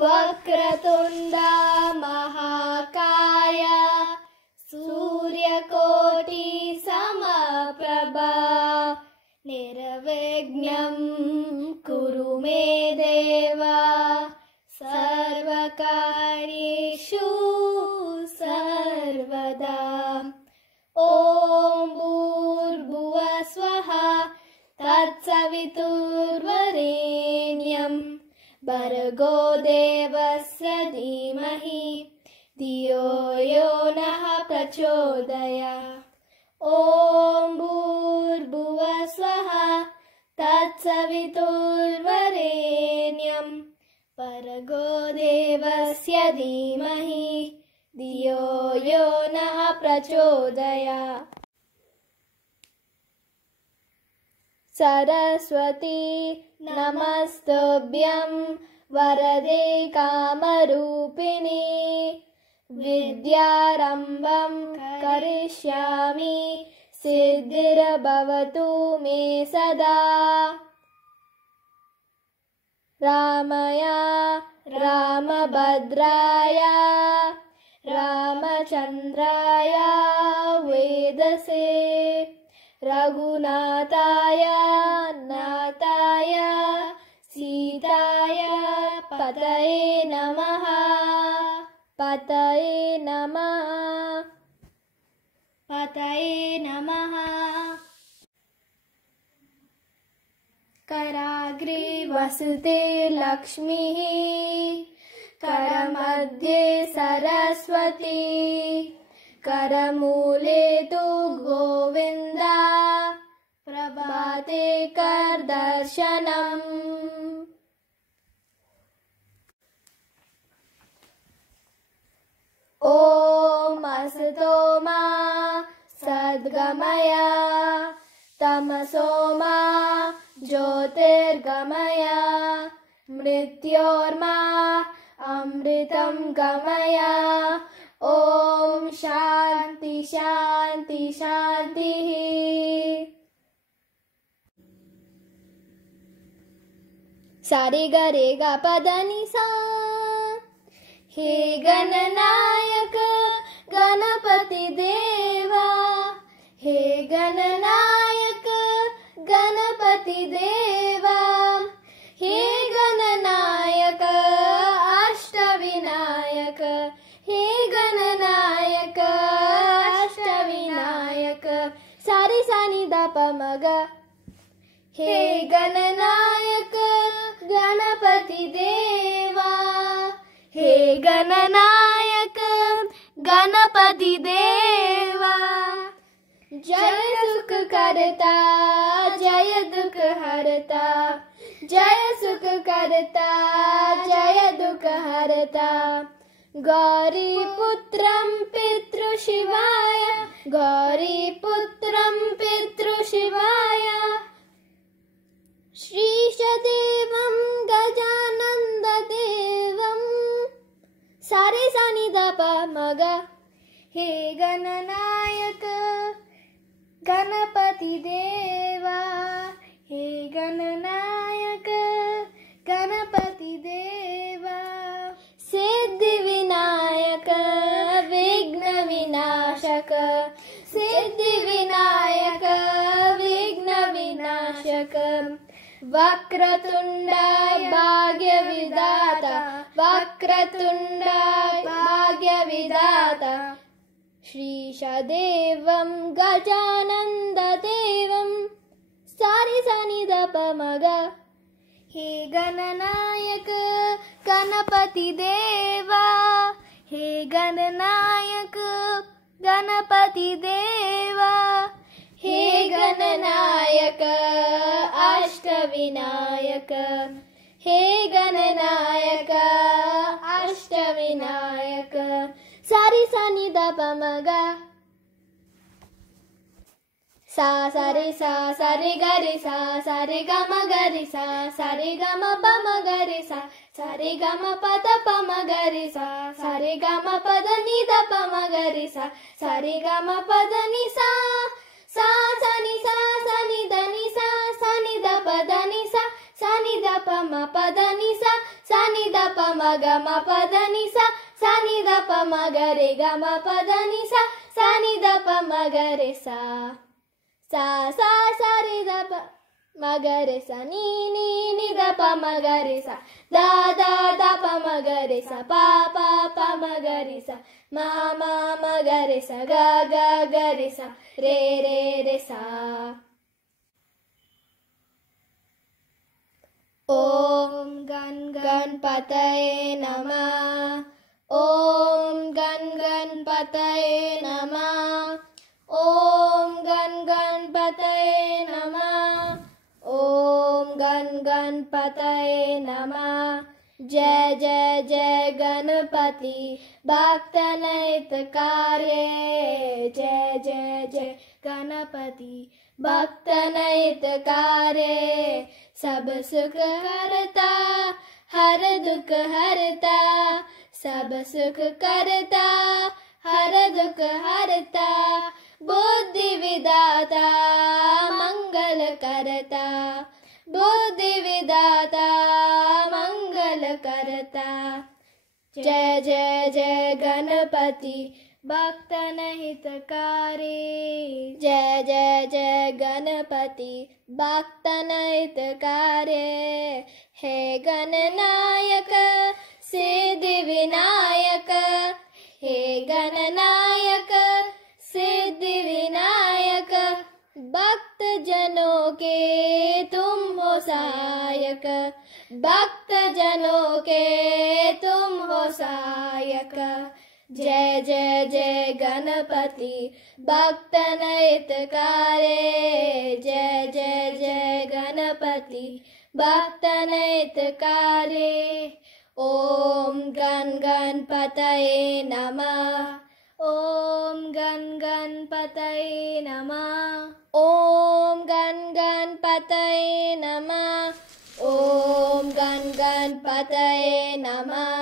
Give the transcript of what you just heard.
वक्रतुण्डा महाकाय सूर्यकोटि समप्रभा निर्विघ्नं कुरु मे देव सर्वकार्येषु सर्वदा। ॐ भूर्भुवः स्वः तत्सवितुर्वरेण्यं भर्गो देवस्य धीमहि धियो यो नः प्रचोदयात्। ॐ भूर्भुवः स्वः तत्सवितुर्वरेण्यं भर्गो देवस्य धीमहि धियो यो नः प्रचोदयात्। सरस्वती नमस्तुभ्यं वरदे कामरूपिणी विद्यारम्भं करिष्यामि सिद्धिर्भवतु मे सदा। रामया रामभद्राय रामचन्द्राय वेदसे रघुनाथाय नाथाय सीताय पतये नमः पतये नमः पतये नमः। कराग्रे वसते लक्ष्मीः करमध्ये सरस्वती करमूले तु गोविन्दा प्रभाते करदर्शनम्। ॐ असतो मा सद्गमय तमसो मा ज्योतिर्गमय मृत्योर्मा अमृतं गमय। ॐ शान्ति शान्ति शान्तिः। सारे ग रे ग पद नि सा। हे गणनायक गणपति देवा हे गणनायक गणपति देवा हे गणनायक अष्टविनायक हे गणनायक अष्टविनायक। सारे सानी द प म ग। हे गणनायक गणपति देवा हे गणनायक गणपति देवा। जय सुख करता जय दुख हरता जय सुख करता जय दुख हरता। गौरी पुत्रं पितृशिवाय गौरी पुत्रं पितृशिवाय श्रीशदेवं गजानन्ददेवं। सारे सानी द प म ग। हे गणनायक गणपति देवा हे गणनायक गणपति देवा। सिद्धि विनायक विघ्न विनाशक सिद्धि विनायक विघ्न विनाशक। वक्रतुण्डा भाग्य विधाता वक्रतुण्डा भाग्य विधाता श्रीशदेवं गजानन्ददेवं। सारे सानी द प म ग। हे गणनायक गणपति देवा हे गणनायक गणपति देवा हे गणनायक अष्टविनायक हे गणनायक अष्टविनायक। सारी सानी द प म ग। सा सारे ग रे सा रे ग म ग रे सा रे ग म प म ग रे सा रे ग म प द प म ग रे सा रे ग म प द नि द प म ग रे सा रे ग म प द नि सा सा नि द नि सा नि द प द नि सा नि द प म प द नि सा नि द प ma ga ma pa da ni sa, sa ni da pa ma ga re ga ma pa da ni sa, sa ni da pa ma ga re sa, sa sa sa re da pa ma ga re sa, ni da pa ma ga re sa, da da pa ma ga re sa, pa ma ga re sa, ma ga re sa, ga re sa, re sa. Om Ganpataye Namah. Om Ganpataye Namah. Om Ganpataye Namah. Om Ganpataye Namah. जय जय जय गणपति भक्तन हितकारे, जय जय जय गणपति भक्तन हितकारे, सब सुख करता हर दुख हरता, सब सुख करता हर दुख हरता, बुद्धि विदाता मंगल करता, बुद्धि विदाता मंगल करता। जय जय जय गणपति भक्तन हितकारी, जय जय जय गणपति भक्तन हितकारी। हे गणनायक सिद्धि विनायक, हे गणनायक सिद्धि विनायक, भक्त जनों के तुम हो सहायक, भक्त जनों के तुम हो सहायक। जय जय जय गणपति भक्तन हितकारे, जय जय जय गणपति भक्तन हितकारे। ओम गणपतये नमः, ओम गणपतये नमः, ओम गणपतये नमः, ओम गणपतये नमः।